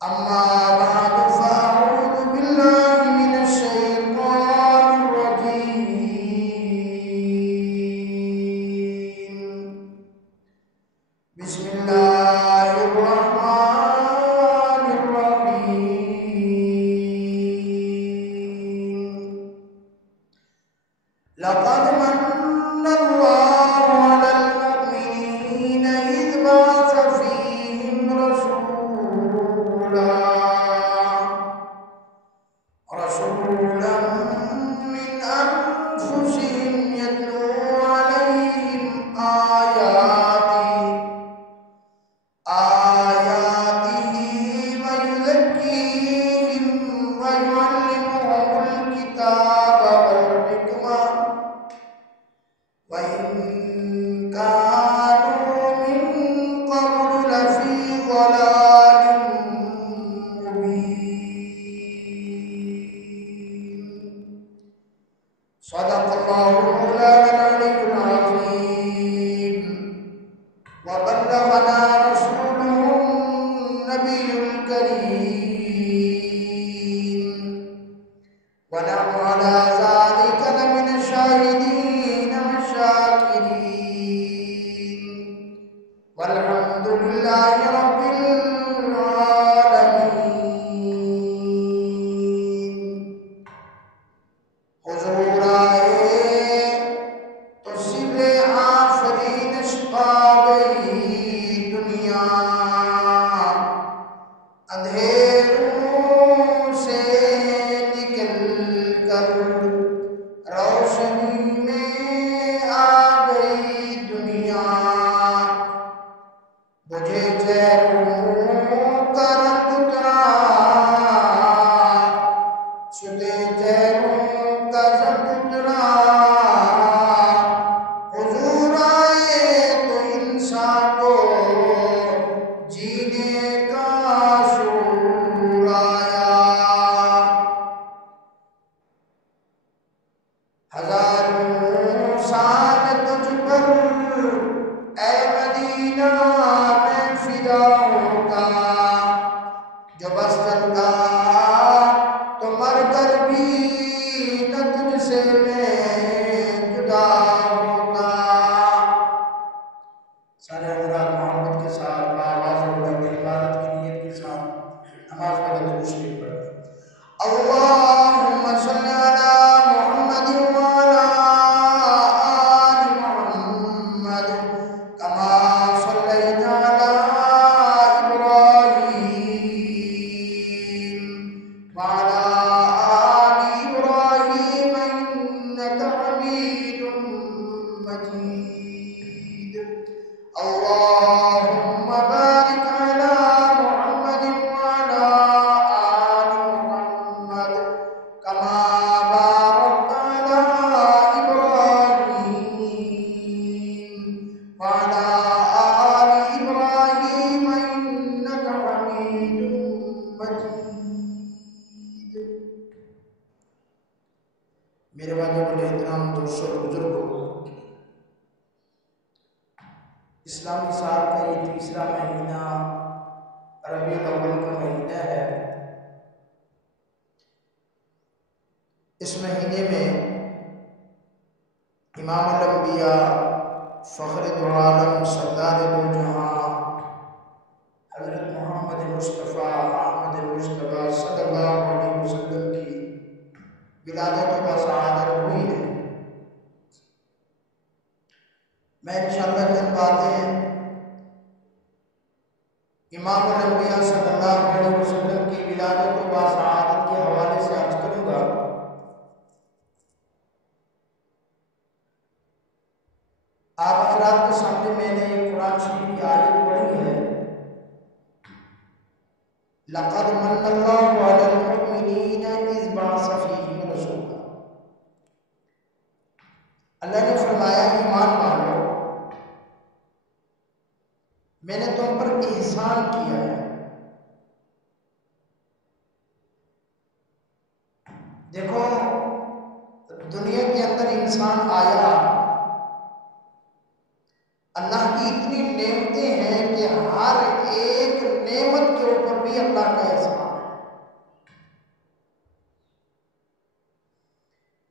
أما بعد فأعوذ بالله من الشيطان الرجيم. بسم الله الرحمن الرحيم. لقد من الله على المؤمنين إذ بعث فيهم رسولا من أنفسهم يتلو عليهم آياته ويزكيهم ويعلمهم الكتاب والحكمة وإن كانوا من قبل لفي ضلال مبين. صدق الله مولانا العلي العظيم وبلغنا رسوله النبي الكريم ونحن على ذلك لمن الشاهدين والشاكرين والحمد لله رب العالمين. حضور آئے تو سب آفرین اشباب دنیا اندھیروں سے نکل کر روشنی میں آ گئی دنیا. مجھے چہروں کا رنگ اترا چھٹے چہروں کا رنگ اترا. حضور آئے تو انسان کو جینے کا شعور آیا. ہزاروں سال تجھ پر اے مدینہ میں فدا ہوتا. جو بس چلتا تو مر کر بھی نہ تجھ سے میں جدا ہوتا. سارے حضرات محمد کے ساتھ آواز بلند عبادت کی نیت کے ساتھ نماز میں درود شریف پڑھیں. اللہم صلی علی محمد وعلی آل محمد کما صلیت علی ابراہیم وعلی آل ابراہیم انک حمید مجید. اللہم بارک علی محمد وعلی آل محمد کما بارکت علی ابراہیم وعلی آل ابراہیم انک حمید مجید. میرے واجب الاحترام دوستوں اور بزرگوں، اسلامی سال کا یہ تیسرا مہینہ ربیع الاول کا مہینہ ہے. اس مہینے میں امام الانبیاء فخر دو عالم سردار دو جہاں حضرت محمد مصطفیٰ احمد مصطفیٰ صلی اللہ علیہ وسلم کی ولادت و سعادت ہوئی ہے. میں انشاءاللہ چند باتیں امام الانبیاء صلی اللہ علیہ وسلم کی ولادت و سعادت کے حوالے سے عرض کروں گا. آپ حضرات کے سامنے میں نے قرآن شریف کی آیت پڑھی ہے. لقد من اللہ علی المؤمنین اذ بعث فیہم رسولا. اللہ نے فرمایا ایمان والو میں نے تم پر احسان کیا ہے. دیکھو دنیا کے اندر انسان آیا، اللہ کی اتنی نعمتیں ہیں کہ ہر ایک نعمت کے اوپر بھی اللہ کا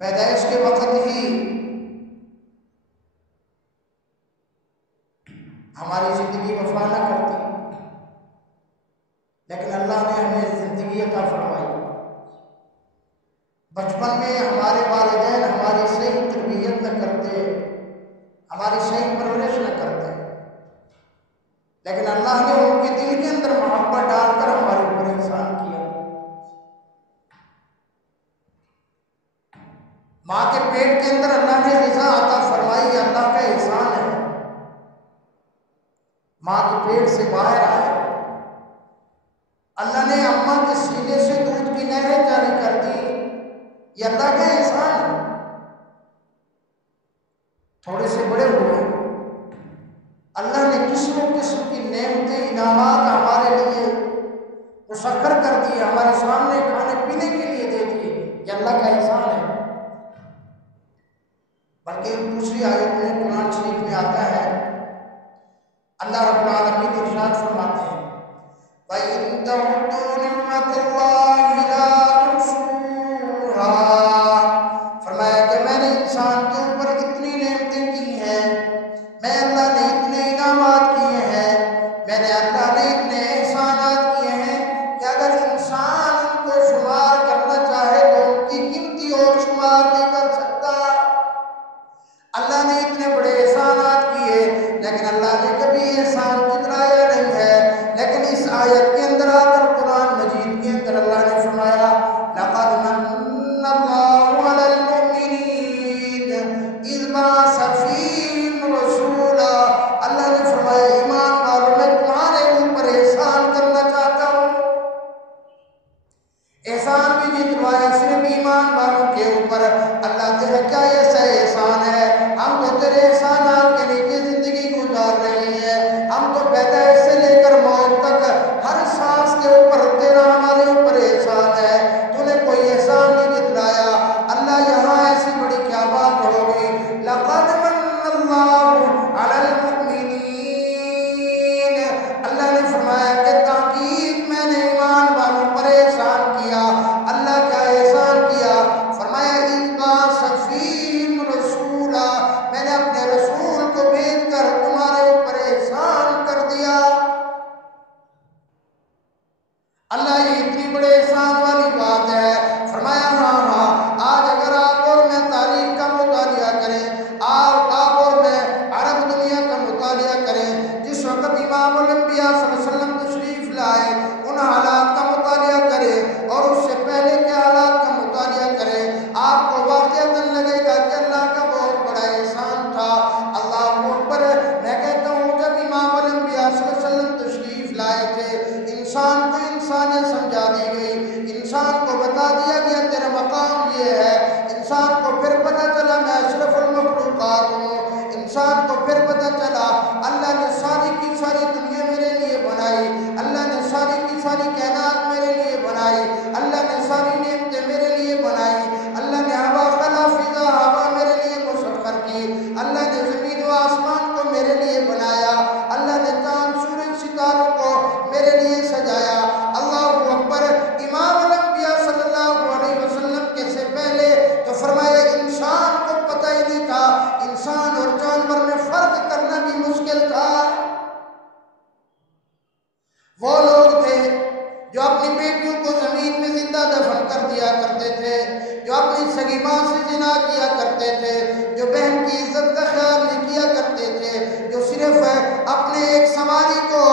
پیدائش کے وقت ہی ہماری زندگی وفا نہ کرتی، لیکن اللہ نے ہمیں زندگی عطا فرمائی۔ بچپن میں ہمارے والدین ہماری صحیح تربیت نہ کرتے، ہماری صحیح پرورش نہ کرتے، لیکن اللہ نے ان کے دل کے اندر محبت ڈال کر ہمارے اوپر احسان کیا۔ ماں کے پیٹ کے اندر اللہ نے غذا عطا فرمائی، یہ اللہ کا احسان ہے۔ ماں کے پیٹ سے باہر آئے، اللہ نے اماں کے سینے سے دودھ کی نہریں جاری کر دی، یہ اللہ کا احسان ہے۔ تھوڑے سے بڑے ہوئے، اللہ نے قسم قسم کی نعمتیں انعامات ہمارے لیے مسخر کر دی، ہمارے سامنے کھانے پینے کے لیے دے دیے، یہ اللہ کا احسان ہے۔ بلکہ دوسری آیت میں قرآن شریف میں آتا ہے، اللہ رب العالمین ارشاد فرماتے ہیں وَإِن تَعُدُّوا نِعْمَتَ اللَّهِ لَا تُحْصُوهَا، فرمایا کہ میں نے انسان کے اوپر اتنی نعمتیں کی ہیں، میں اللہ نے اتنے انعامات کیے ہیں، میں نے اللہ نے اتنے احسانات کیے ہیں کہ اگر انسان ان کو شمار کرنا چاہے تو ان کی گنتی اور شمار نہیں کر سکتا۔ اللہ نے اتنے بڑے احسانات کیے، لیکن اللہ نے کبھی احسان جتلایا نہیں ہے۔ لیکن اس آیت کے اندر آ کر قرآن مجید کے اندر اللہ نے فرمایا لَقَدْ مَنَّ اللَّهُ عَلَى الْمُؤْمِنِينَ إِذْ بَعَثَ فِيهِمْ رَسُولًا، اللہ نے فرمایا ایمان والوں میں تمہارے اوپر احسان کرنا چاہتا ہوں۔ احسان بھی جتوایا صرف ایمان والوں کے اوپر۔ اللہ تیرا کیا ایسا احسان ہے، ہم تو تیرے احسانات کے نیچے زندگی گزار رہے ہیں، ہم تو پیدائش سے لے کر موت تک ہر سانس کے اوپر تیرا ہمارے اوپر احسان ہے، تو نے کوئی احسان نہیں جتلایا۔ اللہ یہاں ایسی بڑی کیا بات ہوگی، لَقَدْ مَنَّ اللَّهُ عَلَى الْمُؤْمِنِينَ، اللہ نے فرمایا کہ تحقیق میں نے ایمان والوں پر احسان کیا۔ اللہ کا احسان کیا، فرمایا إِذْ بَعَثَ فِيهِمْ رَسُولًا، میں نے اپنے رسول کو بھیج کر تمہارے اوپر احسان کر دیا۔ اللہ یہ اتنی بڑے احسان والی بات ہے۔ فرمایا ہاں آج اگر آپ اور میں تاریخ کا مطالعہ کریں، آپ اور میں عرب دنیا کا مطالعہ کریں، جس وقت امام الانبیاء صلی اللہ علیہ وسلم تشریف لائے ان حالات کا مطالعہ کریں اور اس سے پہلے کے حالات کا مطالعہ کریں، آپ کو واقعتاً لگے گا کہ اللہ کا بہت بڑا احسان تھا۔ اللہ اکبر، میں کہتا ہوں جب امام الانبیاء صلی اللہ علیہ وسلم تشریف لائے تھے، انسان کو انسانیت سمجھا دی گئی، انسان کو بتا دیا گیا تیرا مقام یہ ہے، انسان کو پھر پتہ چلا میں اشرف المخلوقات ہوں، انسان کو پھر پتہ چلا اللہ نے ساری کی ساری دنیا میرے لیے بنائی، اللہ نے ساری کی ساری کائنات میرے لیے بنائی، اللہ نے ساری نعمتیں میرے لیے بنائی، اللہ نے ہوا خلا فضا ہوا میرے لیے مسخر کی، اللہ نے زمین و آسمان کو میرے لیے بنایا، اللہ نے چاند سورج ستاروں کو میرے لیے سجایا۔ اللہ اکبر، امام الانبیاء صلی اللہ علیہ وسلم کے سے پہلے تو فرمایا انسان کو پتہ ہی نہیں تھا، انسان اور جانور میں فرق کرنا بھی مشکل تھا۔ وہ لوگ تھے جو اپنی بیٹیوں کو زمین میں زندہ دفن کر دیا کرتے تھے، جو اپنی سگی ماں سے زنا کیا کرتے تھے، جو بہن کی عزت کا خیال نہیں کیا کرتے تھے، جو صرف اپنے ایک سواری کو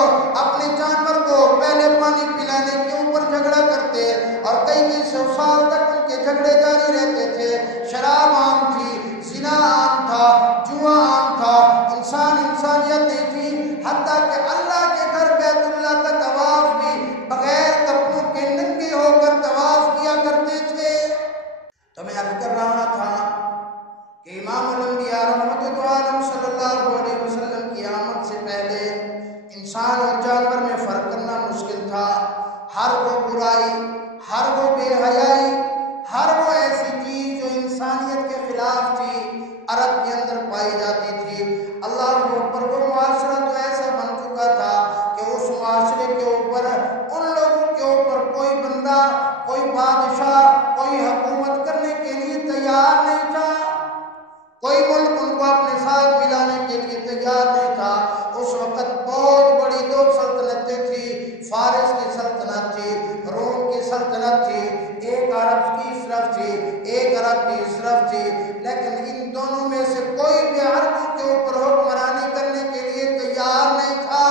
اپنے جانور کو پہلے پانی پلانے کے اوپر جھگڑا کرتے اور کئی سو سال تک ان کے جھگڑے جاری رہتے تھے۔ شراب عام تھی، زنا عام تھا، جوا عام تھا، انسانیت نہیں تھی، حتیٰ کہ اللہ کے گھر بیت اللہ کا طواف بھی بغیر کپڑوں کے ننگے ہو کر طواف کیا کرتے تھے۔ تو میں عرض کر رہا تھا کہ امام الانبیاء رحمۃ عالم صلی اللہ علیہ وسلم کی آمد سے پہلے انسان اور جانور میں فرق کرنا مشکل تھا۔ ہر وہ برائی، ہر وہ بے حیائی، ہر وہ ایسی چیز جو انسانیت کے خلاف تھی عرب کے اندر پائی جاتی تھی۔ اللہ پر وہ معاشرہ تو ایسا بن چکا تھا کہ اس معاشرے کے اوپر ان لوگوں کے اوپر کوئی بندہ، کوئی بادشاہ، کوئی حکومت کرنے کے لیے تیار جنت تھی، ایک عرب کی اس طرف تھی، ایک عرب کی اس طرف تھی، لیکن ان دونوں میں سے کوئی بھی عربوں کے اوپر حکمرانی کرنے کے لیے تیار نہیں تھا۔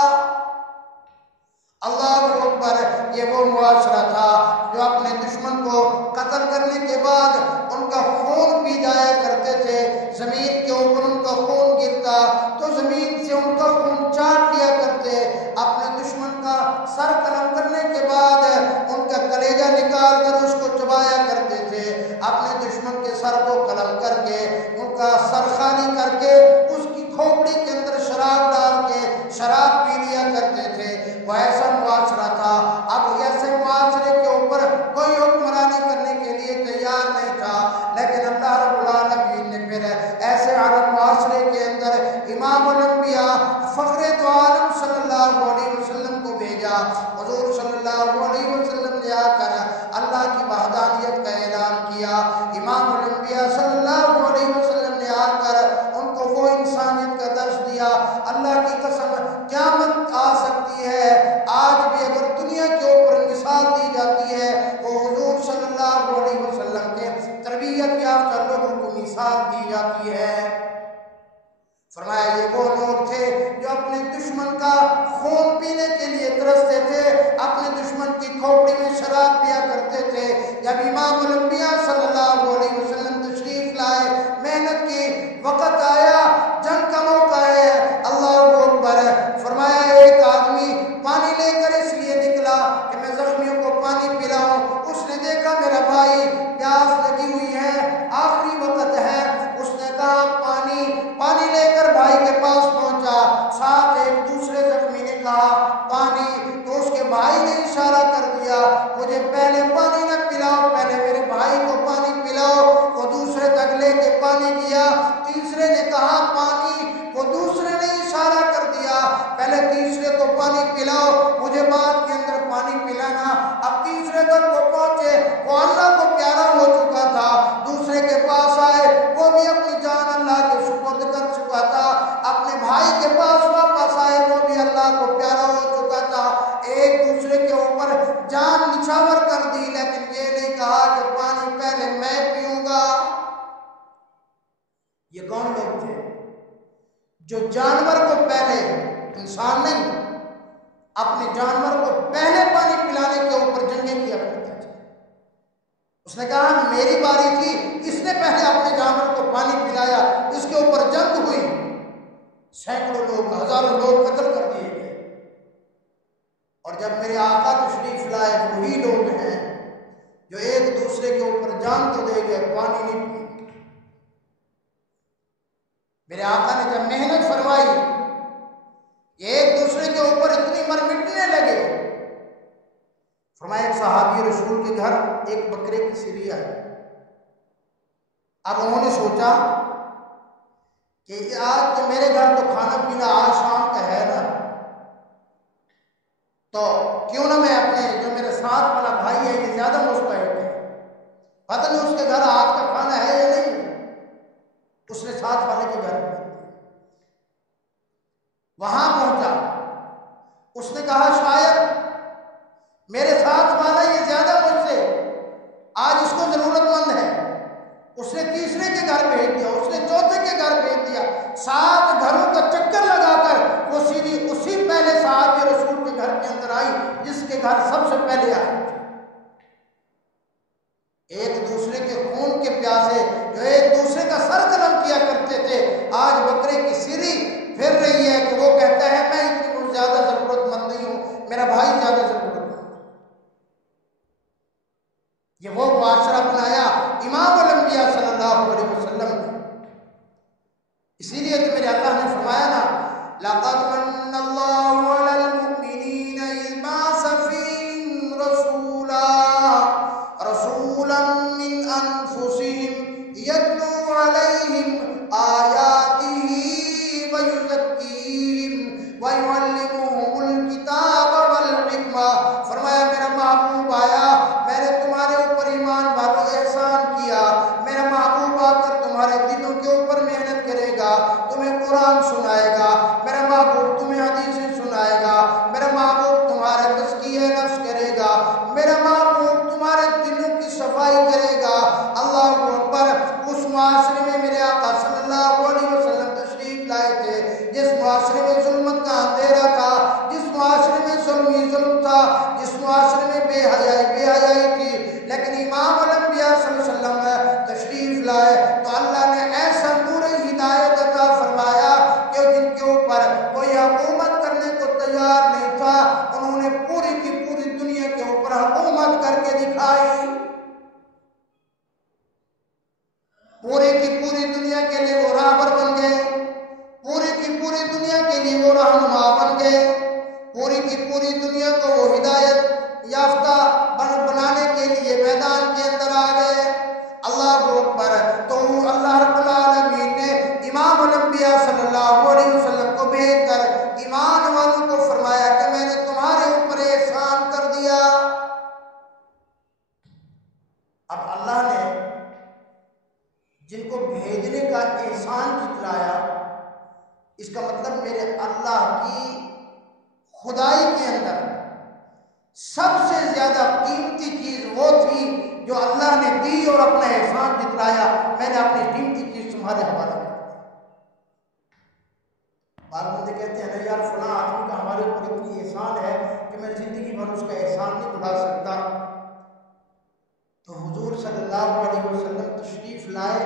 اللہ اکبر، یہ وہ معاشرہ تھا جو اپنے دشمن کو قتل کرنے کے بعد ان کا خون پی جایا کرتے تھے۔ زمین کے اوپر ان کا خون گرتا تو زمین سے ان کا خون چاٹ لیا کرتے، اپنے دشمن کا سر قلم کرنے کے بعد ان کا کلیجہ نکال کر اس کو چبایا کرتے تھے، اپنے دشمن کے سر کو قلم کر کے ان کا سر خالی کر کے اس کی کھوپڑی کے اندر شراب ڈال کے شراب پی لیا کرتے تھے۔ وہ ایسا معاشرہ تھا۔ اب ایسے معاشرے کے اوپر کوئی حکمرانی کرنے کے لیے تیار نہیں تھا، لیکن اللہ رب العالمین نے پھر ایسے عرب معاشرے کے اندر امام الانبیاء فخر دو عالم صلی اللہ علیہ وسلم کو بھیجا۔ حضور صلی اللہ علیہ وسلم نے آ کر اللہ کی وحدانیت کا اعلان کیا۔ امام الانبیاء صلی اللہ علیہ وسلم نے آ کر ان کو وہ انسانیت کا درس دیا۔ اللہ کی قسم قیامت آ سکتی ہے، آج بھی اگر دنیا کے اوپر مثال دی جاتی ہے وہ حضور صلی اللہ علیہ وسلم کے تربیت یافتہ لوگوں کو مثال دی جاتی ہے۔ فرمایا یہ وہ لوگ تھے جو اپنے دشمن کا خون پینے کے لیے ترستے تھے، اپنے دشمن کی کھوپڑی میں شراب پیا کرتے تھے۔ جب امام الانبیاء صلی اللہ علیہ وسلم تشریف لائے، محنت کی وقت آیا، جنگ کا موقع ہے، اللہ اکبر، فرمایا ایک آدمی پانی لے کر اس لیے نکلا کہ میں زخمیوں کو پانی پلاؤں۔ اس نے دیکھا میرا بھائی پیاس لگی ہوئی ہے، آخری وقت ہے، اس نے کہا پانی لے کر بھائی کے پاس پہنچا، ساتھ ایک دوسرے زخمی نے کہا پانی، تو اس کے بھائی نے اشارہ کر دیا مجھے پہلے پانی نہ پلاؤ، پہلے میرے بھائی کو پانی پلاؤ۔ وہ دوسرے تک لے کے پانی دیا، تیسرے نے کہا پانی، وہ دوسرے نے اشارہ کر دیا پہلے تیسرے کو پانی پلاؤ، مجھے بعد کے اندر پانی پلانا۔ اب تیسرے تک وہ پہنچے، وہ اللہ کو پیارا ہو چکا تھا، دوسرے کے پاس آئے، وہ بھی اپنی جان اللہ کے سپرد کر چکا تھا، اپنے بھائی کے پاس واپس آئے، وہ بھی اللہ کو پیارا ہو چکا تھا، ایک دوسرے کے اوپر جان نچھاور کر دی، لیکن یہ نہیں کہا کہ پانی پہلے میں پیوں گا۔ یہ کون لوگ تھے جو جانور کو پہلے، انسان نہیں، اپنے جانور کو پہلے پانی پلانے کے اوپر جنگیں کیا کرتے تھے؟ اس نے کہا میری باری تھی، اس نے پہلے اپنے جانور کو پانی پلایا، اس کے اوپر جنگ ہوئی، سینکڑوں لوگ، ہزاروں لوگ قتل کر دیے گئے۔ اور جب میرے آقا تشریف لائے، وہی لوگ ہیں جو ایک دوسرے کے اوپر جان تو دے گئے، پانی نہیں پیے۔ میرے آقا نے جب محنت فرمائی، یہ ایک دوسرے کے اوپر اتنی مر مٹنے لگے، فرمایا ایک صحابی رسول کے گھر ایک بکرے کی سری آئی۔ اب انہوں نے سوچا کہ آج تو میرے گھر تو کھانا پینا آج شام کا ہے نا، تو کیوں نہ میں اپنے جو میرے ساتھ والا بھائی ہے یہ زیادہ مستعد ہے، پتہ نہیں اس کے گھر آج کا کھانا ہے یا نہیں۔ اس نے ساتھ والے کے گھر وہاں پہنچا، اس نے کہا شاید میرے ساتھ والا یہ زیادہ مجھ سے، آج اس کو ضرورت مند ہے۔ اس نے تیسرے کے گھر بھیج دیا، اس نے چوتھے کے گھر بھیج دیا، 7 گھروں کا چکر لگا کر وہ سیدھی اسی پہلے صحابی رسول کے گھر کے اندر آئی جس کے گھر سب سے پہلے آئی۔ ایک دوسرے کے خون کے پیاسے جو ایک دوسرے کا سر قلم کیا کرتے تھے، آج بکرے کی سری پھر رہی ہے کہ وہ کہتا ہے میں اتنی زیادہ ضرورت مند نہیں ہوں، میرا بھائی زیادہ ضرورت مند ہے۔ یہ وہ معاشرہ بنایا امام الانبیاء صلی اللہ علیہ وسلم نے۔ اسی لیے تو میرے اللہ نے فرمایا نا لَقَدْ مَنَّ اللَّهُ عَلَى الْمُؤْمِنِينَ إِذْ بَعَثَ فِيهِمْ رَسُولًا مِّنْ أَنفُسِهِمْ يَتْلُو عَلَيْهِمْ آيَاتِهِ وَيُزَكِّيهِمْ وَيُعَلِّمُهُمُ الْكِتَابَ وَالْحِكْمَةَ۔ فرمایا میرا محبوب آیا، میں نے تمہارے اوپر ایمان والوں احسان کیا، میرا محبوب آ کر تمہارے دلوں کے اوپر محنت کرے گا، تمہیں قرآن سنائے گا، میرا محبوب تمہیں حدیثیں سنائے گا، میرا محبوب تمہارے تزکیہ نفس کرے گا، میرا محبوب تمہارے آئی تھی، لیکن امام الانبیاء صلی اللہ علیہ وسلم تشریف لائے تو اللہ نے ایسا نور ہدایت عطا فرمایا کہ جن کے اوپر کوئی حکومت کرنے کو تیار نہیں تھا، انہوں نے پوری کی پوری دنیا کے اوپر حکومت کر کے دکھائی. پوری کی پوری دنیا کے لیے وہ راہبر بن گئے، پوری کی پوری دنیا کے لیے وہ رہنما بن گئے، پوری کی پوری دنیا کو وہ ہدایت یافتہ بنانے کے لیے میدان کے اندر آ گئے. اللہ اکبر. تو اللہ رب العالمین نے امام الانبیاء صلی اللہ علیہ وسلم کو بھیج کر ایمان والوں کو فرمایا کہ میں نے تمہارے اوپر احسان کر دیا. اب اللہ نے جن کو بھیجنے کا احسان جتلایا، اس کا مطلب میرے اللہ کی خدائی کے اندر سب سے زیادہ قیمتی چیز وہ تھی جو اللہ نے دی اور اپنا احسان جتلایا. میں نے اپنی قیمتی چیز تمہارے حوالے کر دی. بعض بندے کہتے ہیں نا یار فلاں آدمی کا ہمارے اوپر اتنی احسان ہے کہ میں زندگی بھر اس کا احسان نہیں بھلا سکتا. تو حضور صلی اللہ علیہ وسلم تشریف لائے،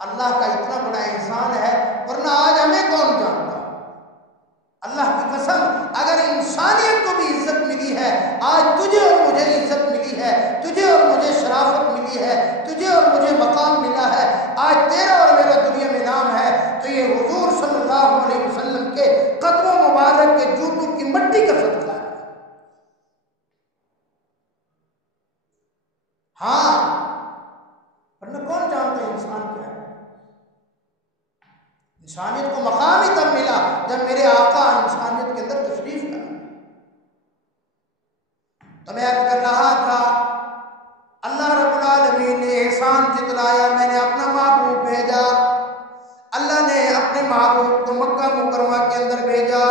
اللہ کا اتنا بڑا احسان ہے، ورنہ آج ہمیں کون جانتا. اللہ کی قسم اگر انسانیت کو بھی عزت ملی ہے، آج تجھے اور مجھے عزت ملی ہے، تجھے اور مجھے شرافت ملی ہے، تجھے اور مجھے مقام ملا ہے، آج تیرا اور میرا دنیا میں نام ہے، تو یہ حضور صلی اللہ علیہ وسلم کے قدموں مبارک کے جوتوں کی مٹی کا صدقہ ہے. ہاں ورنہ کون جانتا ہے انسان کیا ہے. انسانیت کو مقام ہی تب ملا جب میرے آقا انسانیت کے اندر تشریف لائے. تو میں عرض کر رہا تھا اللہ رب العالمین نے احسان جتلایا، میں نے اپنا محبوب بھیجا. اللہ نے اپنے محبوب کو مکہ مکرمہ کے اندر بھیجا.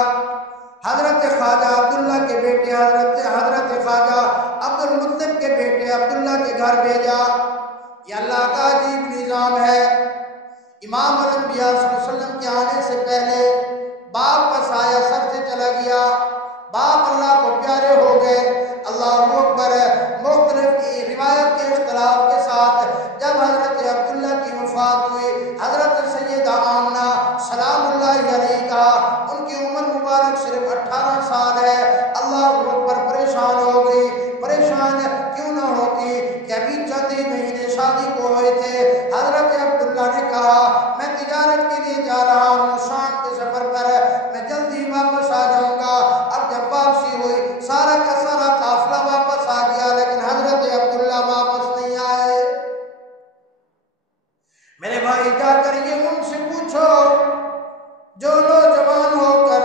حضرت خواجہ عبداللہ کے بیٹے حضرت خواجہ عبد المطلب کے بیٹے عبداللہ کے گھر بھیجا. یہ اللہ کا عجیب نظام ہے. امام الانبیاء صلی اللہ علیہ وسلم کے آنے سے پہلے باپ کا سایہ سر سے چلا گیا، باپ اللہ کو پیارے ہو گئے. اللہ اکبر. مختلف روایت کے اختلاف کے ساتھ جب حضرت عبداللہ کی وفات ہوئی، حضرت سیدہ آمنہ سلام اللہ علیہ کا ان کی عمر مبارک صرف 18 سال ہے. اللہ اکبر. پریشان ہو گئی. پریشان کیوں نہ ہوتی کہ ابھی چند ہی مہینے شادی کو ہوئے تھے. حضرت عبداللہ نے کہا میں تجارت کے لیے جا رہا ہوں شام کے سفر پر، میں جلدی واپس آ جاؤں گا. اب جب واپسی ہوئی سارا کا سارا قافلہ واپس آ گیا، لیکن حضرت عبداللہ واپس نہیں آئے. میرے بھائی جا کر یہ ان سے پوچھو جو نوجوان ہو کر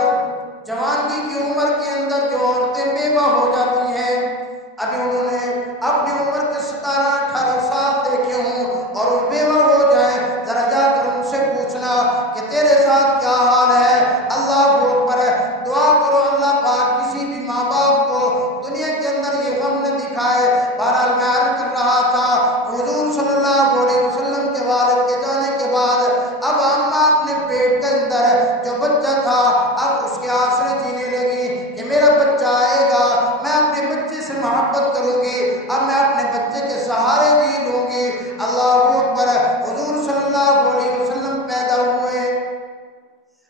جوانی کی عمر کے اندر جو عورتیں بیوہ ہو جاتی ہیں، ابھی انہوں نے اپنی عمر کے 17-18 سال دیکھے ہوں اور وہ بیوہ ہو جائیں، ذرا جا کر ان سے پوچھنا کہ تیرے ساتھ کیا حال ہے. اللہ اکبر. دعا کرو اللہ پاک کسی بھی ماں باپ کو دنیا کے اندر یہ غم نہ دکھائے. بہرحال میں عرض کر رہا تھا حضور صلی اللہ علیہ وسلم کے والد کے جانے کے بعد اب اماں اپنے پیٹ کے اندر جو بچہ تھا اب اس کے آسرے جینے لگی کہ میرا بچہ آئے گا، میں اپنے بچے سے محبت کروں گی، اب میں اپنے بچے کے سہارے جی لوں گی. اللہ اکبر. حضور صلی اللہ علیہ وسلم پیدا ہوئے.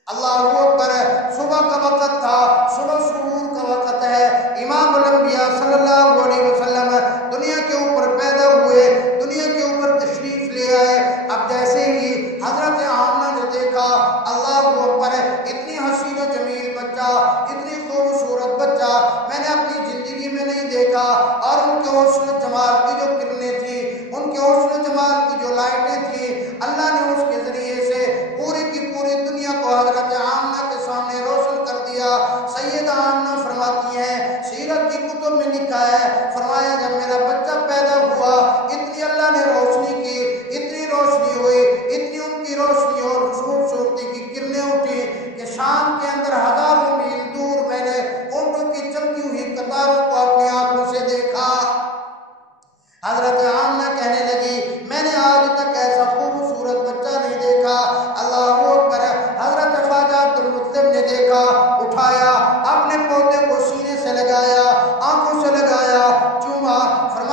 اللہ اکبر. صبح کا وقت تھا، صبح سحور کا وقت ہے. امام الانبیاء صلی اللہ علیہ وسلم دنیا کے اوپر پیدا ہوئے، دنیا کے اوپر تشریف لے آئے. اب جیسے ہی حضرت آمنہ نے دیکھا اللہ اکبر اتنی حسین و جمیل بچہ، اتنی خوبصورت بچہ میں نے اپنی زندگی میں نہیں دیکھا. اور ان کے حسن و جمال کی جو کرنیں تھیں، ان کے حسن و جمال کی جو لائٹیں تھیں، اللہ نے اس کے ذریعے سے پوری کی پوری دنیا کو حضرت آمنہ کے سامنے روشن کر دیا. سیدہ آمنہ فرماتی ہیں، سیرت کی کتب میں لکھا ہے، فرمایا جب میرا بچہ پیدا ہوا اتنی اللہ نے روشنی کی، اتنی روشنی ہوئی، اتنی ان کی روشنی اور خوبصورتی کی کرنیں اٹھی کہ شام کے اندر ہزاروں میل دور میں نے اونٹوں کی چلتی ہوئی قطاروں کو اپنی آنکھوں سے دیکھا. حضرت آمنہ کہنے لگی میں نے آج تک ایسا خوبصورت بچہ نہیں دیکھا. اللہ اکبر. حضرت خواجہ عبد المطلب نے دیکھا، اٹھایا، اپنے پوتے کو سینے سے لگایا، آنکھوں سے لگایا، چوما. فرمایا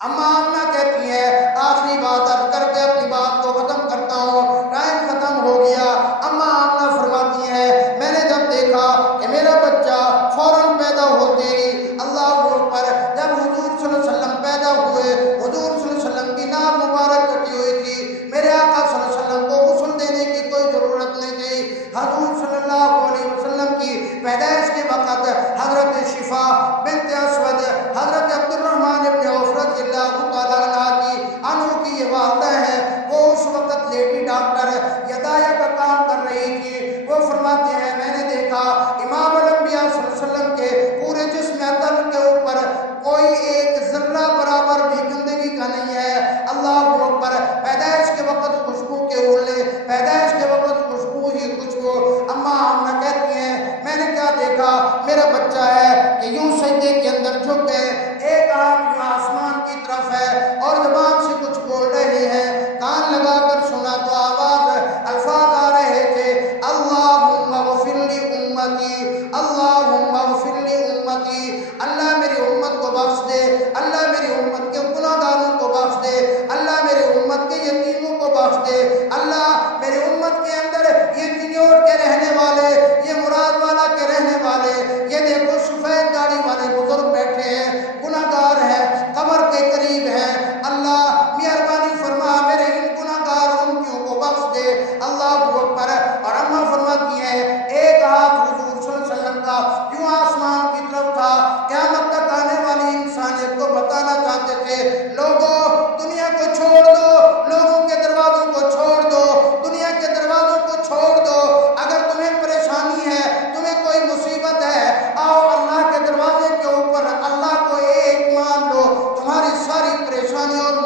اما آمنہ کہتی ہے آخری بات عرض کر کے اپنی بات کو ختم کرتا ہوں، ٹائم ختم ہو گیا۔ اما آمنہ فرماتی ہے میں نے جب دیکھا کہ میرا بچہ فوراً پیدا ہوتے ہی اللہ اکبر، جب حضور صلی اللہ علیہ وسلم پیدا ہوئے، حضور صلی اللہ علیہ وسلم کی ناک مبارک کٹی ہوئی تھی، میرے آقا صلی اللہ علیہ وسلم کو غسل دینے کی کوئی ضرورت نہیں تھی۔ حضور صلی اللہ علیہ وسلم کی پیدائش کے وقت حضرت شفا بنت اسود، حضرت عبد الرحمن ابن عوف رضی اللہ تعالیٰ عنہ کی یہ والدہ ہے، وہ اس وقت لیڈی ڈاکٹر یدایا کا کام کر رہی تھی۔ وہ فرماتے ہیں میں نے دیکھا امام الانبیاء صلی اللہ علیہ وسلم کے پورے جسم عطر کے اوپر کوئی ایک ذرہ برابر بھی گندگی کا نہیں ہے۔ اللہ اکبر، پیدائش کے وقت خوشبو کے اڑنے، پیدائش کے وقت خوشبو ہی خوشبو۔ اما آمنہ کہتی ہیں میں نے کیا دیکھا، میرا بچہ ہے کہ یوں سجدے کے اندر جھک گئے، ایک آنکھ یوں آسمان کی طرف ہے اور زبان سے کچھ بول رہے ہیں، کان لگا کر سنا تو آواز الفاظ آ رہے تھے اللہم اغفر لی امتی، اللہم اغفر لی امتی، اللہ میری امت کو بخش دے، اللہ میری امت کے گناہ گاروں کو بخش دے، اللہ میری امت کے یتیموں کو بخش دے، اللہ میری امت کے اندر یہ کنیوٹ کے رہنے والے، یہ مراد والا کے رہنے والے، یہ دیکھو سفید داڑھی والے بزرگ بیٹھے ہیں، گناہ گار ہیں، قبر کے قریب ہیں، اللہ مہربانی فرما میرے ان گناہ گار امتیوں کو بخش دے۔ اللہ اکبر۔ اور اماں فرماتی ہے ایک ہاتھ حضور صلی اللہ علیہ وسلم کا یوں آسمان کی طرف تھا، قیامت تک آنے والی انسانیت کو بتانا چاہتے تھے لوگوں دنیا کو چھوڑ دو، لوگوں کے دروازوں کو چھوڑ دو، دنیا کے دروازوں کو چھوڑ دو، اگر تمہیں پریشانی ہے، تمہیں کوئی مصیبت ہے، آؤ اللہ کے دروازے کے اوپر اللہ کو ایک مان لو، تمہاری ساری پریشانی اور